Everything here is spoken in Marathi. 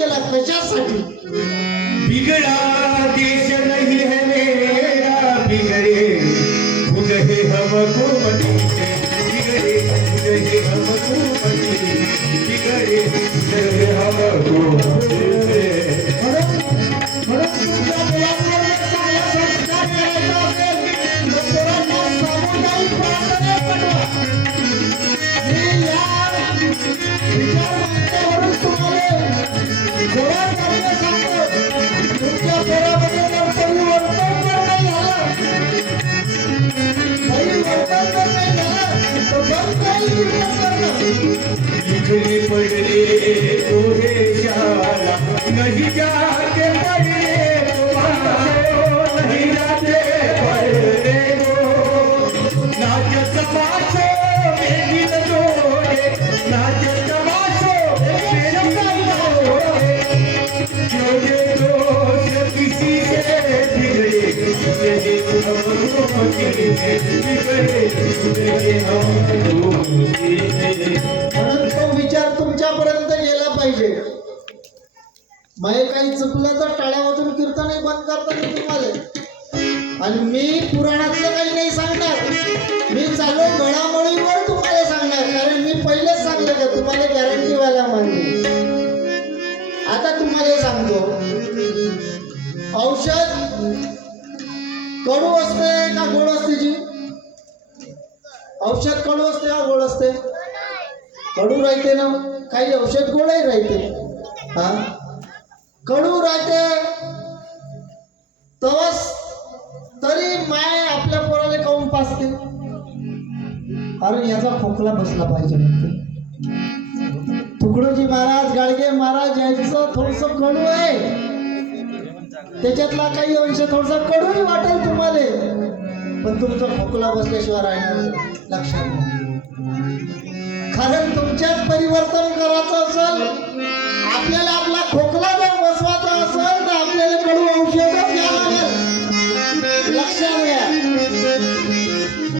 केला कशासाठी? बिगड़ा देश नहीं है मेरा, बिगड़े खुद है हमको मती, बिगड़े खुद है हमको मती, बिगड़े खुद है हमको मती। म्हणून तुमच्या मुलांवर चांगला संस्कार करायचा असेल तर पोरांना सामुदायिक प्रार्थनेत पाठवा. मी या विचारवंतावरून तुम्हाला जोरात कार्य सांगतो. तुमच्या पोरामध्ये जर परिवर्तन जर नाही झालं, परिवर्तन जर नाही झालं तर बंद काही करणं. लिखने पढ़ने को है शाला, नहीं जाके पढ़ने को मारो, नहीं जाके पढ़ने को। नाच तमाशो में दिल जोड़े, नाच तमाशो में दिल जोड़े, जो ये दोस्त किसी से बिगड़े, ये हमको मती है, बिगड़े ये हमको मती है। म्हणून तो विचार तुमच्यापर्यंत गेला पाहिजे. मग काही चुकलं तर टाळ्यामधून कीर्तनही बंद करता मी तुम्हाला. आणि मी पुराणातलं काही नाही सांगणार, मी चालू घडामोडीवर तुम्हाला सांगणार. कारण मी पहिलेच सांगलं का तुम्हाला गॅरंटी व्हायला मानली. आता तुम्हाला सांगतो, औषध कडू असते का गोड असते? जी औषध कडू असते का गोड असते? कडू राहते ना. काही औषध गोडही राहते. हा, कडू राहते तवस तरी माय आपल्या पोराला काऊन पाजते? अरे याचा खोकला बसला पाहिजे म्हणते. तुकडोजी महाराज, गाडगे महाराज यांचं थोडस कडू आहे, त्याच्यातला काही अंश थोडसा कडूही वाटेल तुम्हाला, पण तुमचा खोकला बसल्याशिवाय राहणार. लक्षात घ्या. कारण तुमच्यात परिवर्तन करायचं असेल, आपल्याला आपला खोकला जर बसवा